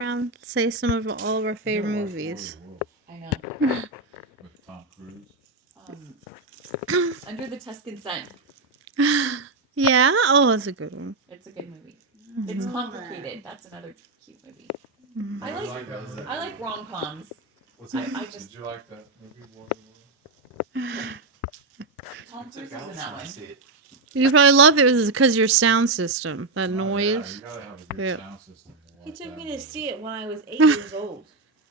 around, say some of all of our favorite movies. I know. With Tom Cruise. Under the Tuscan Sun. Yeah? Oh, that's a good one. It's a good movie. It's complicated. That's another cute movie. I like rom-coms. Did you like that movie, War of the World? Tom Cruise is in that one. You probably love it because your sound system, that noise. Yeah, you gotta have a good sound system. He took me to see it when I was 8 years old.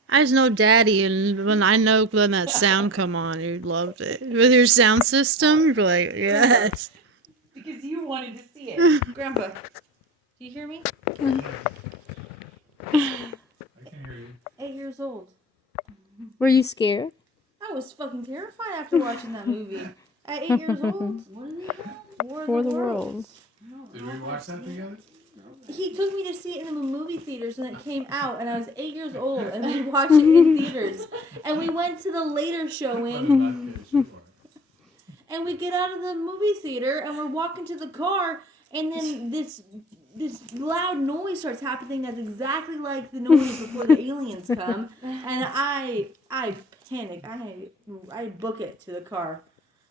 I just know Daddy, and when that sound come on, you loved it. With your sound system, you're like, yes. Because you wanted to see it. Grandpa, do you hear me? I can hear you. 8 years old. Were you scared? I was fucking terrified after watching that movie. At 8 years old. What is it called? War of the Worlds. Did we watch that together? He took me to see it in the movie theaters when it came out, and I was 8 years old, and we watched it in theaters. And we went to the later showing, and we get out of the movie theater, and we're walking to the car, and then this loud noise starts happening that's exactly like the noise before the aliens come, and I panic. I book it to the car,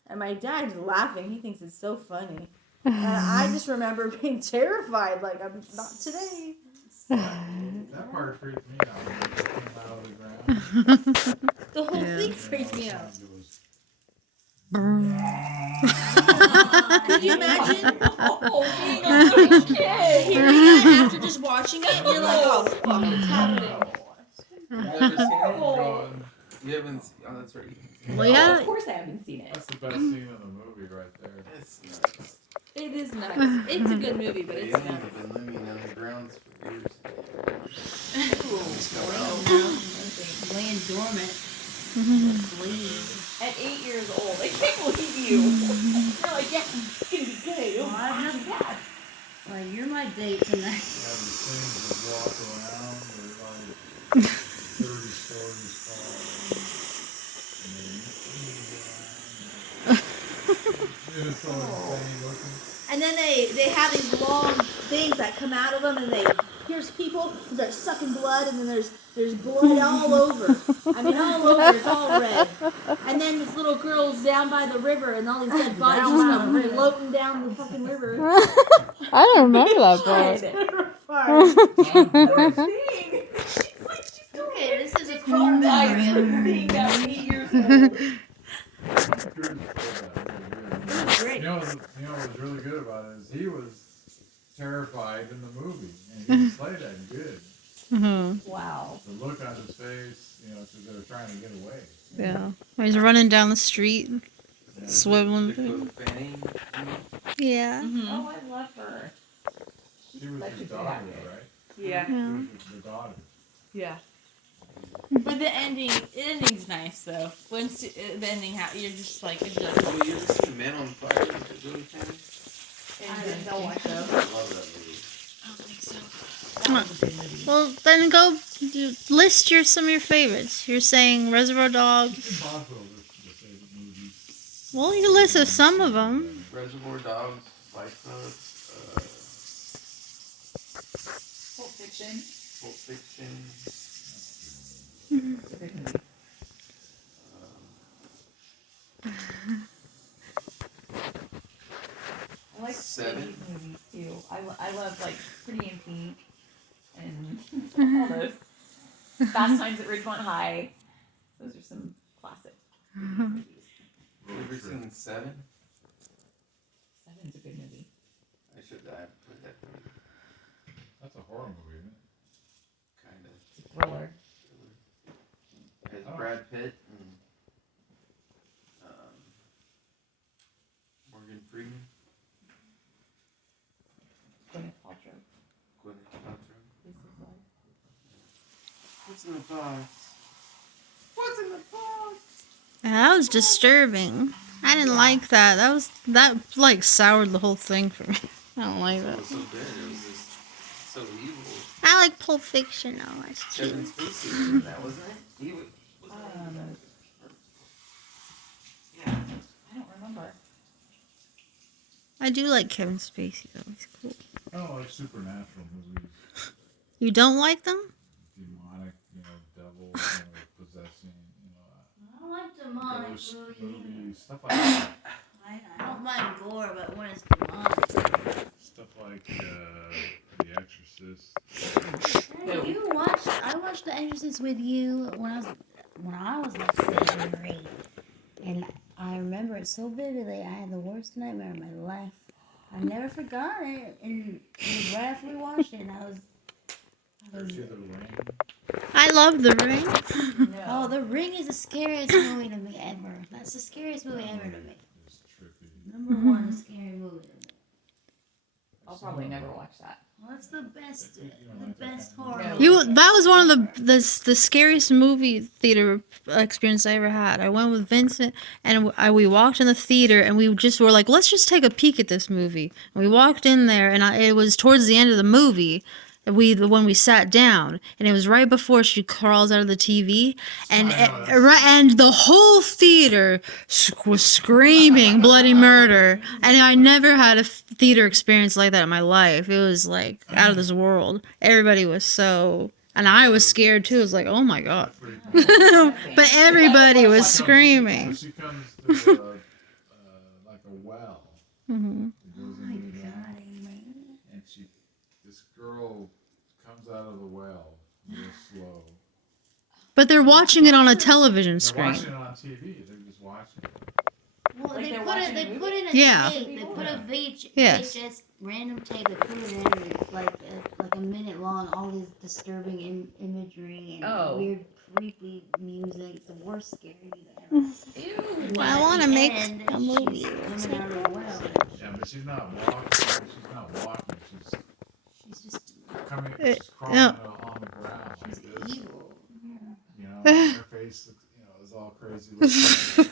and my dad's laughing. He thinks it's so funny. And I just remember being terrified, like, I'm not today. That part freaked me out when it came out of the ground. The whole thing freaked me out. Could you imagine? Being a little kid. Hearing that after just watching it, and you're like, oh, fuck, it's happening. You never seen it? You haven't seen it? Oh, that's right. Well, yeah. Of course I haven't seen it. That's the best scene in the movie right there. It's nuts. It is nuts. It's a good movie, but The it's aliens nuts. have been living underground for years. Laying dormant. At 8 years old. I can't believe you. You're like, yeah, it's going to be good. Oh, Well, well, you're my date tonight. Yeah, these things that walk around, they're like 30 stories tall. And it's so insane looking. And then they have these long things that come out of them, and here's people who start sucking blood, and then there's blood all over. I mean, all over. It's all red. And then this little girl's down by the river, and all these dead bodies just come floating down the fucking river. I don't remember that part. Terrifying. Okay, this is a cool memory. seeing that at 8 years old. You know what's really good about it is he was terrified in the movie, and he played that good. Wow. The look on his face, because they were trying to get away. Yeah. He's running down the street, swiveling. Dakota Fanning. Yeah. Oh, I love her. She was his daughter, right? Yeah. She was the daughter. Yeah. But the ending's nice though. Once the ending happens, you're just like, it's just. Oh, you ever seen Men on Fire with Dakota Fanning? I didn't know what I love that movie. I don't think so. Well, then go list some of your favorites. You're saying Reservoir Dogs. It's impossible to list the favorite movies. Well, you listed some of them. Reservoir Dogs, Fight Club, Pulp Fiction. Pulp Fiction. It's a good movie. I like Seven. 80s movies too. I love like Pretty in Pink and all those. Fast Times at Ridgemont High. Those are some classic movies. Have you ever seen Seven? Seven's a good movie. I should have put that movie. That's a horror movie, isn't it? Kind of. It's a thriller. It has Brad Pitt and Morgan Freeman. Gwyneth Paltrow. Gwyneth Paltrow. Is his wife. What's in the box? What's in the box? That was disturbing. I didn't like that. That like soured the whole thing for me. I don't like It that. was so good. It was just so evil. I like Pulp Fiction though. That's cute. Kevin Spacey was in that, wasn't it? He was. Yeah. I don't remember. I do like Kevin Spacey though. He's cool. I don't like supernatural movies. You don't like them? with possessing, I don't like demonic ghost movies. movies, stuff like that. I don't mind gore, but when it's demonic. Stuff like The Exorcist. Hey, I watched The Exorcist with you when I was like 7 or 8, and I remember it so vividly. I had the worst nightmare of my life. I never forgot it, and it was right after we watched it, and I was. Ever see The Ring? I love The Ring. No. Oh, The Ring is the scariest movie to me ever. That's the scariest movie ever to me. It's trippy. Number one scary movie to me. I'll probably never watch that. Well, it's the best horror. No. movie. That was one of the scariest movie theater experience I ever had. I went with Vincent and we walked in the theater and we just were like, let's just take a peek at this movie. And we walked in there and it was towards the end of the movie. When we sat down, and it was right before she crawls out of the TV, and and the whole theater was screaming bloody murder, and I never had a theater experience like that in my life. It was like out of this world. Everybody was so, and I was scared too. It was like, oh my god, but everybody was screaming. She comes to like a well. Mm-hmm. It goes into the well, and this girl comes out of the well real slow. But they're watching it on a television They're screen. watching it on TV. They're just watching it. Well, Like they they're put watching it. a They movie? put it in Yeah. tape. They put a Yes. VHS random tape. They put it in. And it's like a minute long. All these disturbing imagery and weird, creepy music. It's the worst scary music ever. Ew. Well, I at wanna the make end, a movie. she's coming out of the well. Yeah, but she's not walking. She's not walking. She's just Coming. Uh, She's crawling no. on the ground. Like she's this. evil. You know, her face, is all crazy looking.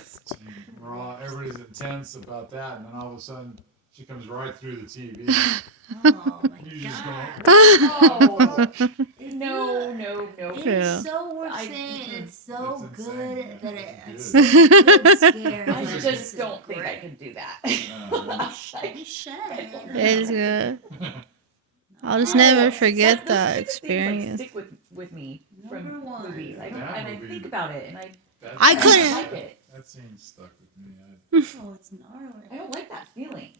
Everybody's intense about that, and then all of a sudden, she comes right through the TV. Oh my You just go, god. Oh. No. It Yeah. is so worth I- seeing, and it's so It's good insane. that It's it's good. so good scare. I Like, just this is don't think I great. could do that. You should. It is good. I'll just Oh, never forget those that kinds of things, experience. stick with me Number from one. movies. That And I movie- think about it, and I I that- couldn't- like it. That scene stuck with me. Oh, it's gnarly. I don't like that feeling.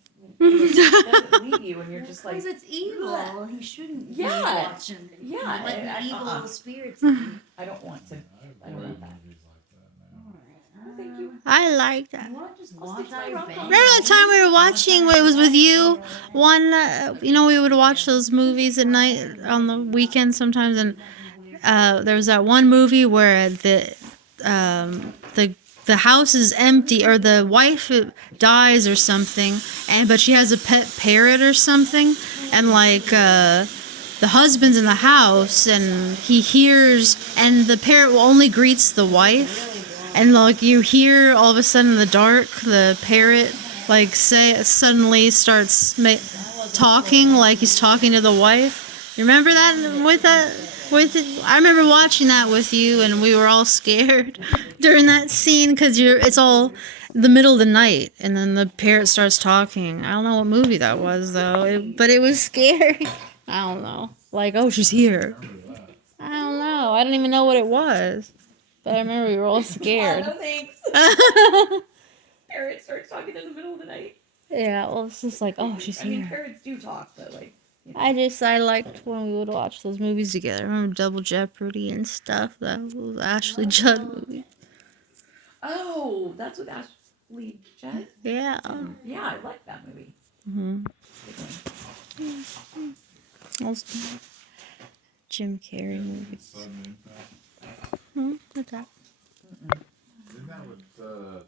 It doesn't leave you, and you're just like, Because it's evil. He shouldn't be Yeah. watching it. Yeah, Like and- evil spirits. in I don't want to. I I don't avoid want that. movies like that now. Oh, thank you. I like that. You want to just I'll watch stick to out my your rom-com. bed. Remember that time we were watching? It was with you. We would watch those movies at night on the weekend sometimes, and there was that one movie where the house is empty, or the wife dies or something, but she has a pet parrot or something, and the husband's in the house, and he hears, and the parrot only greets the wife. And you hear all of a sudden in the dark, the parrot suddenly starts talking like he's talking to the wife. You remember that I remember watching that with you, and we were all scared during that scene because it's all the middle of the night, and then the parrot starts talking. I don't know what movie that was though, but it was scary. I don't know. Oh, she's here. I don't know. I don't even know what it was. But I remember we were all scared. No thanks. Parrot starts talking in the middle of the night. Yeah, well, it's just oh, she's I mean, here. parrots do talk, but I liked when we would watch those movies together. I remember Double Jeopardy and stuff. That was Ashley Judd movie. Oh, that's with Ashley Judd. Yeah. Yeah, I like that movie. Mm-hmm. Good one. Also, Jim Carrey movies. Sudden Impact. What's that? Isn't that with what's that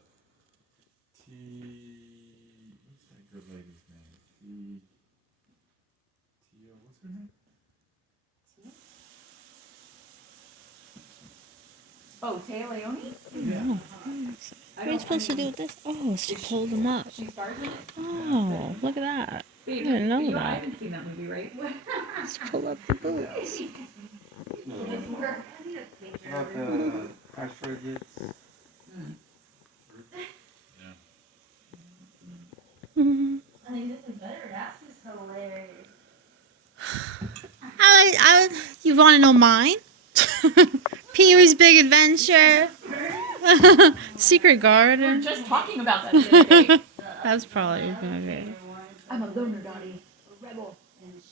good lady's name? What's her name? Oh, Taya Leone? Yeah. What are you supposed to do with this? Oh, it's to pull them up. She stars in it? Oh, look at that. Wait, I didn't know I that. haven't seen that movie, right? Let's pull up the boots. About the asteroid hits. Mm-hmm. I think this is better. That's just hilarious. You want to know mine? Pee-wee's Big Adventure. Secret We were Garden. just talking about that the other day. That's probably okay. I'm a loner, Dottie. A rebel.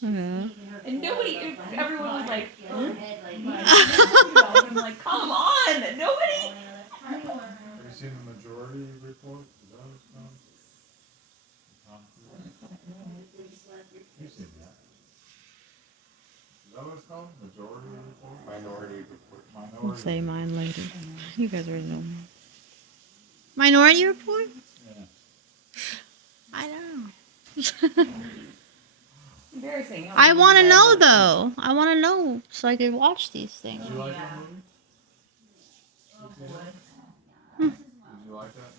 Yeah. And everyone was like, oh, I'm like, come on, nobody. Have you seen the Majority Report? Is that what it's called? Tom Cruise? You've seen that. Is that what it's called? Majority Report? Minority Report. I'll Minority. say mine later. You guys already know mine. Minority Report? Yeah. I don't know. Embarrassing. I want to know though. I want to know so I can watch these things. Did you like that movie? Did you like that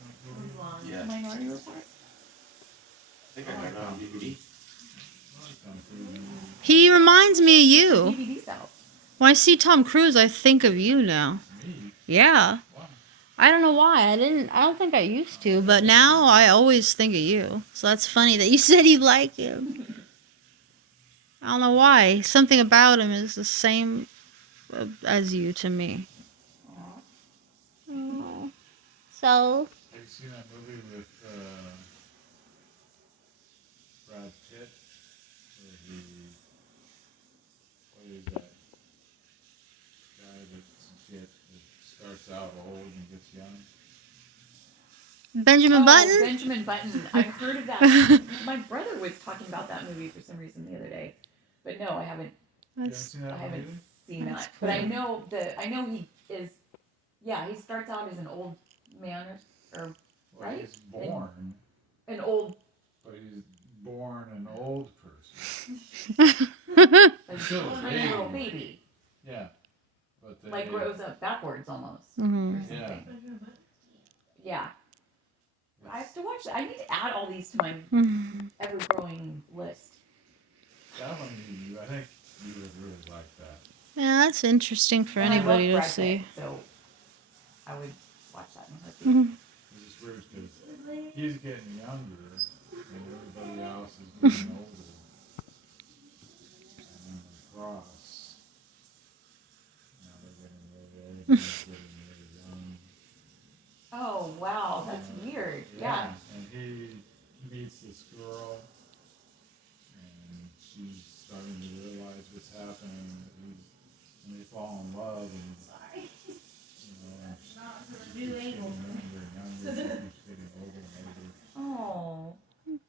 movie? Yeah. Minority Report. I think I got it on DVD. He reminds me of you. DVD's out. When I see Tom Cruise, I think of you now. Me? Yeah. Why? I don't know why. I don't think I used to, but now I always think of you. So that's funny that you said you like him. I don't know why. Something about him is the same as you to me. Oh. So, Have you seen that movie with Brad Pitt? Where he plays that guy that starts out old and gets young? Benjamin Button? Benjamin Button. I've heard of that. My brother was talking about that movie for some reason the other day. But no, I haven't. You haven't That's, seen that I haven't movie? seen That's that. But I cool. know he is. Yeah, he starts out as an old man or Well, Right? he's born, an old. but he's born an old person. Like, Still a tiny little baby. baby. Yeah. But they, Like grows up backwards almost. Mhm. Or Yeah. something. Yeah. I have to watch that. I need to add all these to my ever growing list. That one, I think you would really like that. Yeah, that's interesting for And I love anybody to Brad Pitt, see. so I would watch that in a heartbeat. It's just weird because he's getting younger and everybody else is getting older. And then across, now they're getting really old and he's getting really young. Oh wow, that's weird. Yeah. And he meets this girl and she's starting to realize what's happening. And they fall in love and you know, and she's getting younger and younger and she's getting older and older. Oh.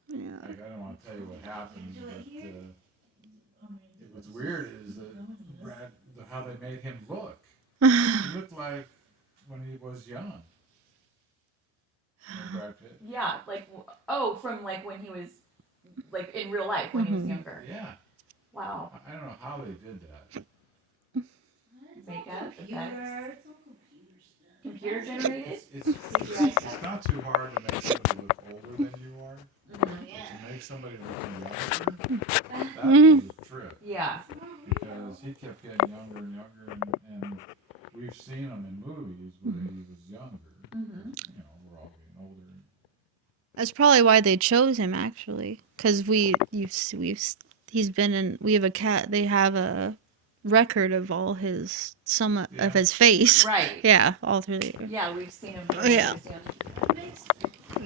Yeah. Like, I don't want to tell you what happens, but what's weird is that how they made him look. He looked like when he was young. You know, Brad Pitt. Yeah, like from like when he was like in real life when he was younger. Yeah. Wow. I don't know how they did that. Makeup, effects, computer generated. It's not too hard to make somebody look older than you are. But to make somebody look younger, that was a trip. Yeah. Because he kept getting younger and younger, and we've seen him in movies where he was younger. Mm-hmm. You know, we're all getting older. That's probably why they chose him, actually. Because he's been in. We have a cat. They have a record of all his of his face. Right. Yeah, all through the years. Yeah, we've seen him. Yeah.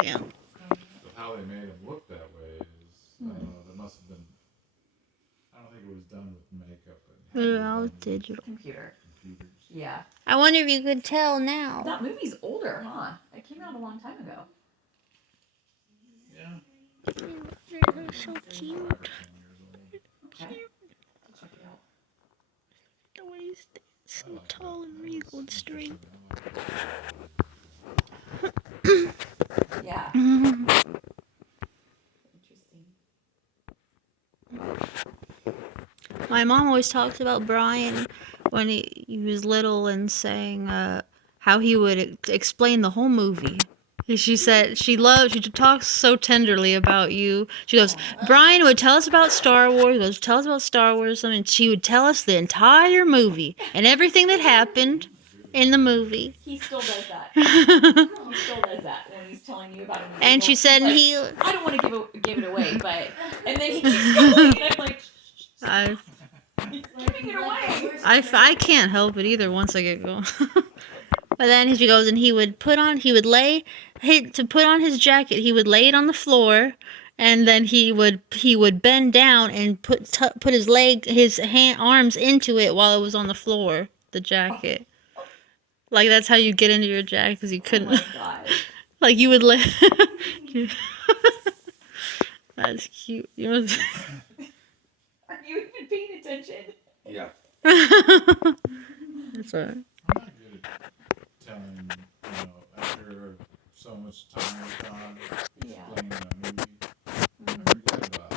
Yeah. So how they made him look that way is, I don't know, there must have been. I don't think it was done with makeup. But Yeah, all digital. Computer. computers. Yeah. I wonder if you could tell now. That movie's older, huh? It came out a long time ago. Yeah. They're so cute. 5 or 10 years old. Okay. I'll check it out. The way he's so tall and regal and straight. Yeah. Mhm. Interesting. My mom always talks about Brian when he was little and saying how he would explain the whole movie. She said she talks so tenderly about you. She goes, Brian would tell us about Star Wars, he goes, tell us about Star Wars, and she would tell us the entire movie and everything that happened in the movie. He still does that. He still does that when he's telling you about a movie. And she said Like, he... I don't want to give it away, but... And then he keeps going, and I'm like... He's giving it away. I can't help it either once I get going. But then she goes and he would put on his jacket, he would lay it on the floor, and then he would bend down and put his arms into it while it was on the floor, the jacket. Like that's how you get into your jacket because you Oh couldn't. my god. Like you would lay. That's cute. You know. Are you even paying attention? Yeah. That's right. I'm not good at telling, after so much time gone Yeah. explaining a movie, I Mhm. forget about a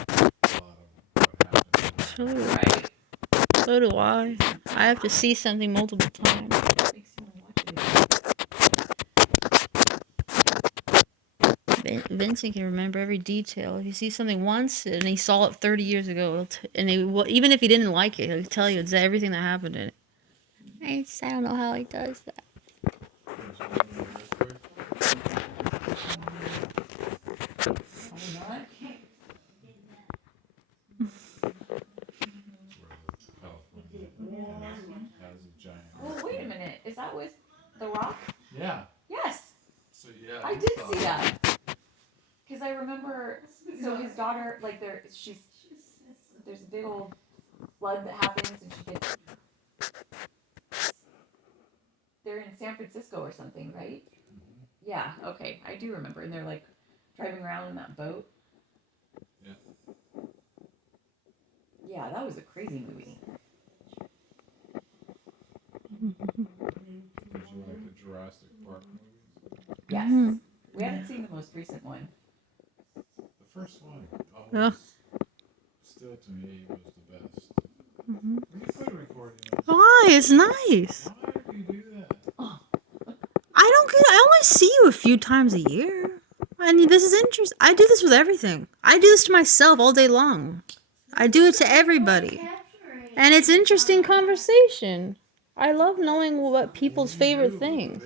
lot of what happened. So, Right. so do I. I have to see something multiple times. Makes you want to watch it. Vincent can remember every detail. If you see something once and he saw it 30 years ago, even if he didn't like it, he'll tell you everything that happened in it. I don't know how he does that. Probably not. Has a giant. Well, wait a minute. Is that with The Rock? Yeah. Yes. So yeah. I you did saw see it. that. Because I remember, so his daughter, like, there's a big old flood that happens, and they're in San Francisco or something, right? Yeah, okay, I do remember. And they're, like, driving around in that boat. Yeah. Yeah, that was a crazy movie. Did you like the Jurassic Park movies? Yes. Mhm. We haven't seen the most recent one. The first one Yeah. always, still to me, was the best. Mhm. We can put a recording on. Why? It's nice. Why do you do that? I don't get it. I only see you a few times a year. I mean, this is interesting. I do this with everything. I do this to myself all day long. I do it to everybody. And it's interesting conversation. I love knowing what people's favorite things.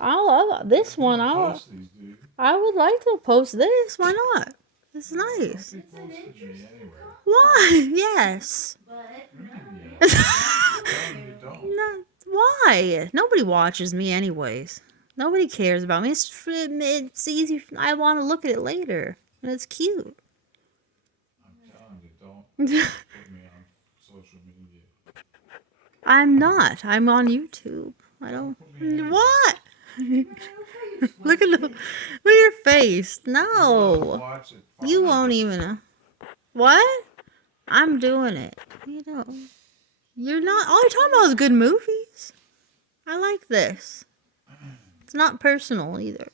I love this one. Post these, dude. I would like to post this. Why not? It's nice. Don't be posting me anyway. Why? Yes. Yeah. Tell them you don't. No, why? Nobody watches me anyways. Nobody cares about me. It's easy. I want to look at it later. And it's cute. I'm telling you, don't put me on social media. I'm not. I'm on YouTube. I don't. What? Look at your face. No. Watch it. You fine. won't even. What? I'm doing it. You know. You're not. All you're talking about is good movies. I like this. It's not personal either.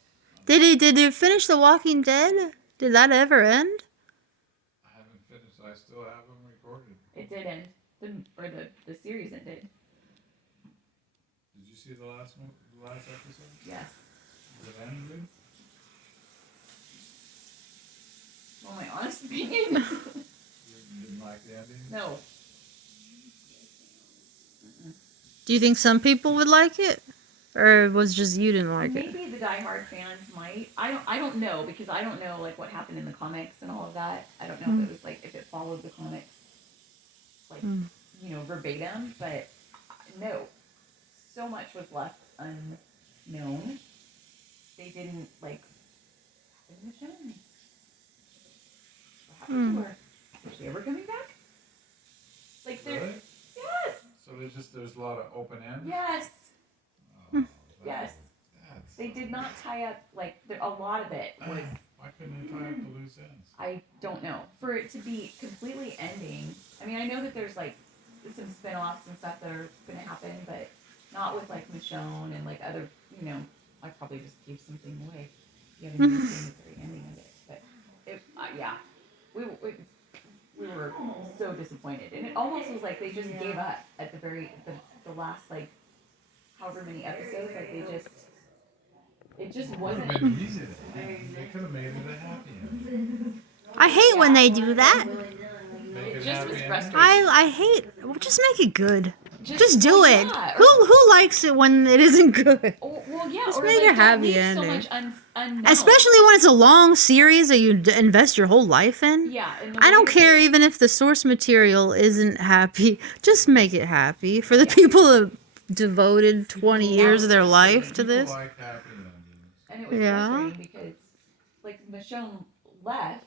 Did it finish The Walking Dead? Did that ever end? I haven't finished. I still have them recorded. It did end. The series ended. Did you see the last episode? Yes. Did it end good? Well, my honest opinion. You didn't like the ending? No. Do you think some people would like it? Or it was just you didn't like it? Maybe the diehard fans might. I don't know, because I don't know like what happened in the comics and all of that. I don't know if it was like if it followed the comics like verbatim, but no. So much was left unknown. They didn't like in the show. What happened to her? Is she ever coming back? Like there Really? Yes. So there's a lot of open ends? Yes. Oh, Yes. That's, They did not tie up a lot of it was why couldn't they tie up the loose ends? I don't know. For it to be completely ending, I mean, I know that there's like some spin-offs and stuff that are going to happen, but not with like Michonne and like other, I probably just gave something away. You haven't even seen the very ending of it. But yeah, we were so disappointed. And it almost was like they just gave up at the last like however many episodes. Like it just It wasn't. would have been easy. They could have made it a happy ending. I hate when they do that. Make It it just happy was ending. frustrating. I hate. Well, just make it good. Just do well, it. yeah, Who likes it when it isn't good? Well, Well, yeah, Just or make like a happy don't leave ending. so much unknown. Especially when it's a long series that you invest your whole life in. Yeah, and the I way don't that care they- even if the source material isn't happy. Just make it happy for the Yeah. people that devoted 20 People- years of their life to people this. like happy endings. And it was Yeah. frustrating because, like, Michonne left,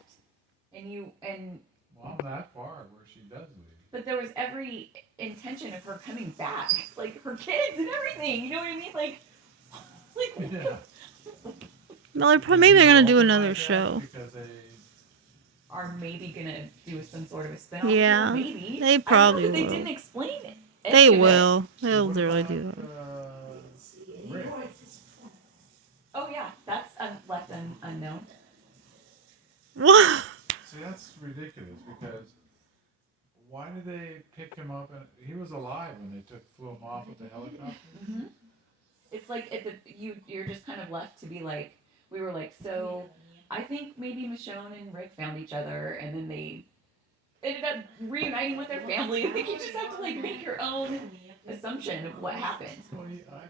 and Well, I'm that far where she does leave. but there was every intention of her coming back, like her kids and everything. You know what I mean? Like Yeah. Well, maybe they're gonna do People another like that show. Because they are maybe gonna do some sort of a spin-off. Yeah, Maybe they I don't probably know that they will. didn't explain it. They any of it. will. They'll What really about, do that. Rick? Oh yeah, that's left unknown. What? See, that's ridiculous because why did they pick him up? And he was alive when they flew him off with the helicopter. Mm-hmm. It's like you're just kind of left to be like, we were like, so I think maybe Michonne and Rick found each other and then they ended up reuniting with their family. I think you just have to like make your own assumption of what happened. Well, you can't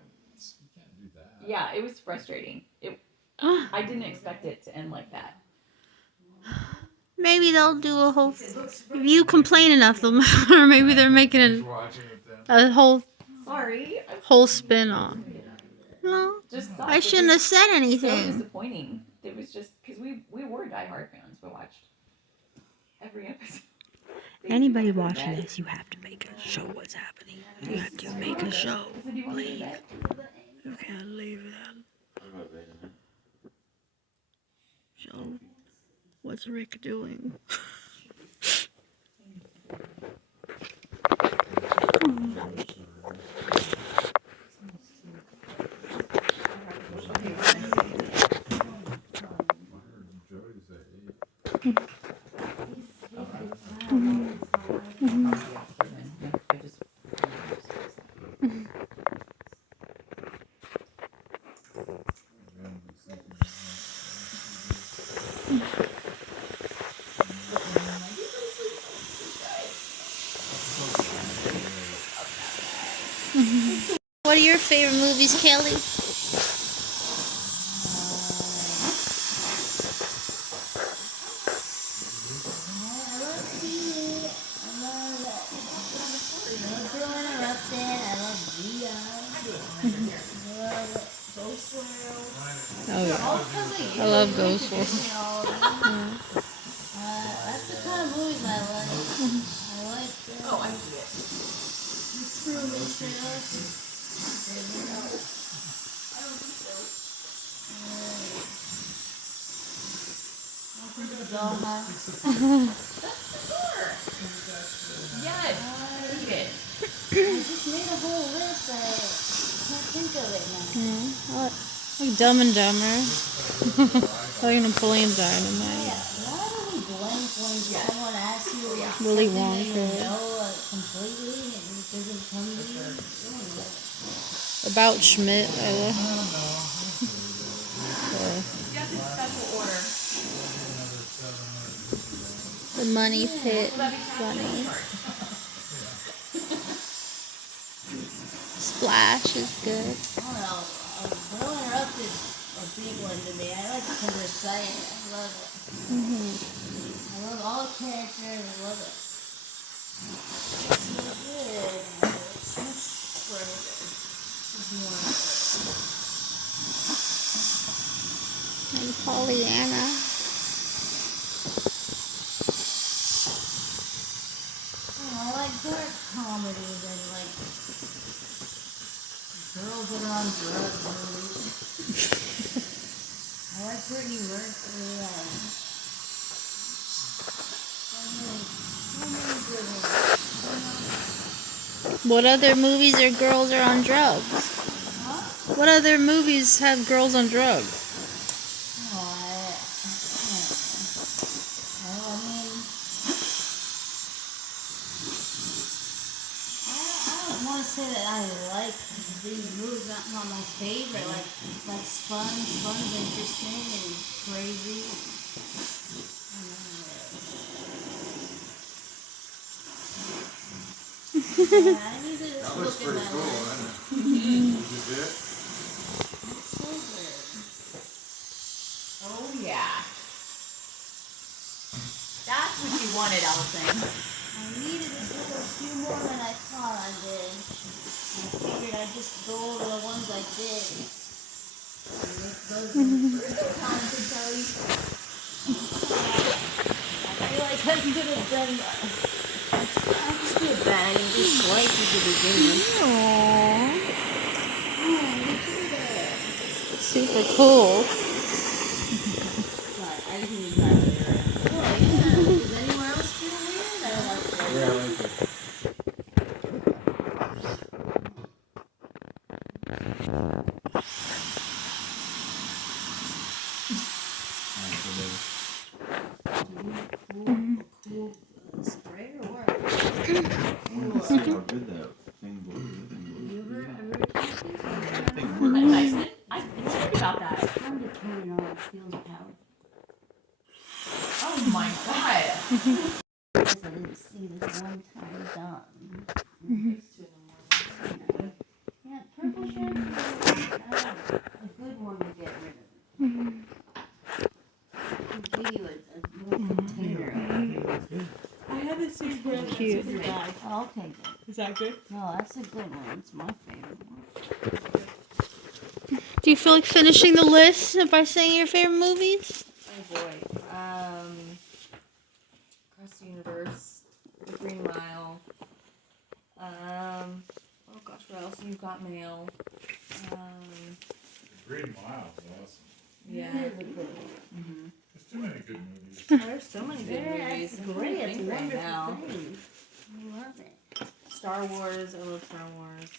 do that. Yeah, it was frustrating. I didn't expect it to end like that. Maybe they'll do a whole. If you complain enough, they'll, or maybe they're making Just watching it then. a whole Sorry, spin off. No, just thought I that shouldn't have was said so anything. disappointing. It was just because we were diehard fans. We watched every episode. Anybody watching this, you have to make a show what's happening. You have to make a show. So do you want to go to Leave. bed? You can't leave that. Show. What's Rick doing? Jody say What are your favorite movies, Kelly? Oh yeah, I love Ghost World. That's the kind of movies I like. I like Oh, I see it. Truman Show. Yes, eat it. I just made a whole list. I can't think of it now. Like Dumb and Dumber. Like Napoleon Dynamite. Yeah, why do we blank when someone asks you Willy something that you Wonka. know completely and it doesn't come to you? I don't know. About Schmidt. I love. You have this special order. The Money Pit. Will that be Funny. card? Splash is good. I don't know. Will Interrupt is a big one to me. I like it because they're silent. I love it. I love all the characters. I love it. It's so good. It's much further. It's more. And Pollyanna. I like dark comedies and like girls that are on drugs movies. I like Brittany Mercury and so many good ones. What other movies are girls are on drugs? Huh? What other movies have girls on drugs? Oh, I mean, I don't want to say that I like these movies. Not my favorite. Like Spun's interesting and crazy. Yeah, I need to That just looks look at pretty that cool, list. isn't it? Is it? wanted, Allison. I needed to do a few more than I thought I did. I figured I'd just go over the ones I did. And make those talented, Kelly. I feel like I could have done I just feel bad. I do slices to begin with. Aww. Oh, Super cool. sorry, I just need to grab it. Oh, yeah. Does anyone else feel weird? I don't like it. Yeah, I like it. Cool spray or what? Let's see how good that thing will You ever tasted it? I think Like we're Dyson? I've been heard about that. Time to turn it on. It feels powerful. Oh my god. I guess I didn't see this one time done. It's 2 in the morning. Yeah, purple shampoo is a good one to get rid of. It'll give you a little container. I have a suitcase. Cute. Your bag. I'll take it. Is that good? No, that's a good one. It's my favorite one. Do you feel like finishing the list by saying your favorite movies? Oh boy. Across the Universe, The Green Mile. Oh gosh, what else? You've Got Mail. Green Mile is awesome. Yeah. It is a good one. There's too many good movies. There's so many good Yeah, movies. it's I'm trying to great. It's think right wonderful now. thing. I love it. Star Wars. I love Star Wars.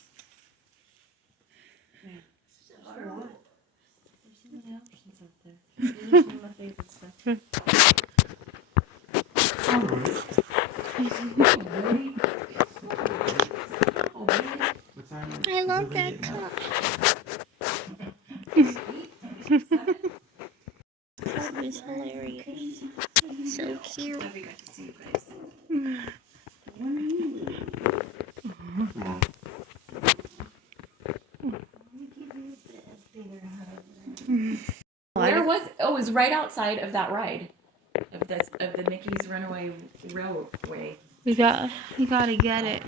Star There's Wars. so many options out there. These are some of my favorite stuff. What time is I love it that getting up? That is hilarious. So cute. I got to see you guys. When are you leaving? Come on. I'll give you a bigger hug. Where was? Oh, it was right outside of that ride, of the Mickey's Runaway Railway. We gotta get it.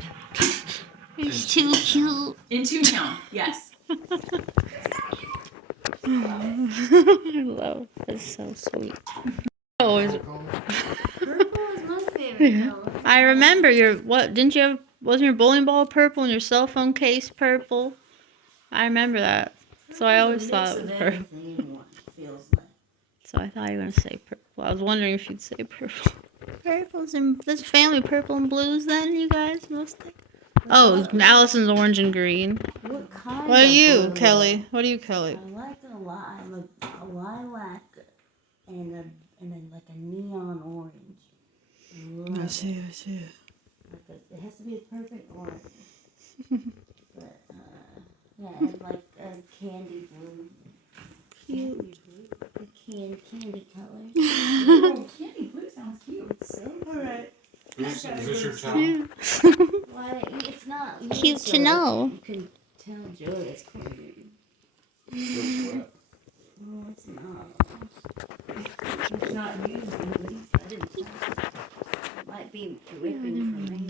It's too cute. In Toontown, yes. I love it. That's so sweet. Always. Purple is my favorite color. I remember didn't you have, wasn't your bowling ball purple and your cell phone case purple? I remember that. So I always thought it was purple. Everything in one, feels like. So I thought you were gonna say purple. I was wondering if you'd say purple. Purples and this family purple and blues then, you guys mostly. Oh, Allison's orange and green. What kind What are of you, blue? Kelly? What are you, Kelly? I like a lilac and then like a neon orange. Love it. see. It has to be a perfect orange. But yeah, and like a candy blue. Cute. A candy color. Oh, candy blue sounds cute. It's so Alright. Is this your child? Why it's not Cute used to so know. You can tell Joy it's clean. Looks wet. No, it's not. It's not used at least. I didn't think so. It might be dripping from me.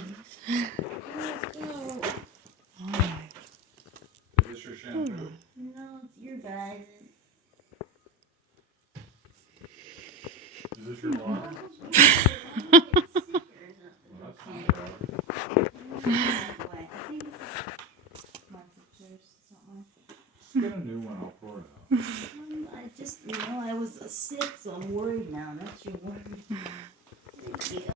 Is this your shampoo? No, it's your guys'. Is this your water? Get a new one, I'll pour it out. I just, I was sick, so I'm worried now. That's your worry. Thank you.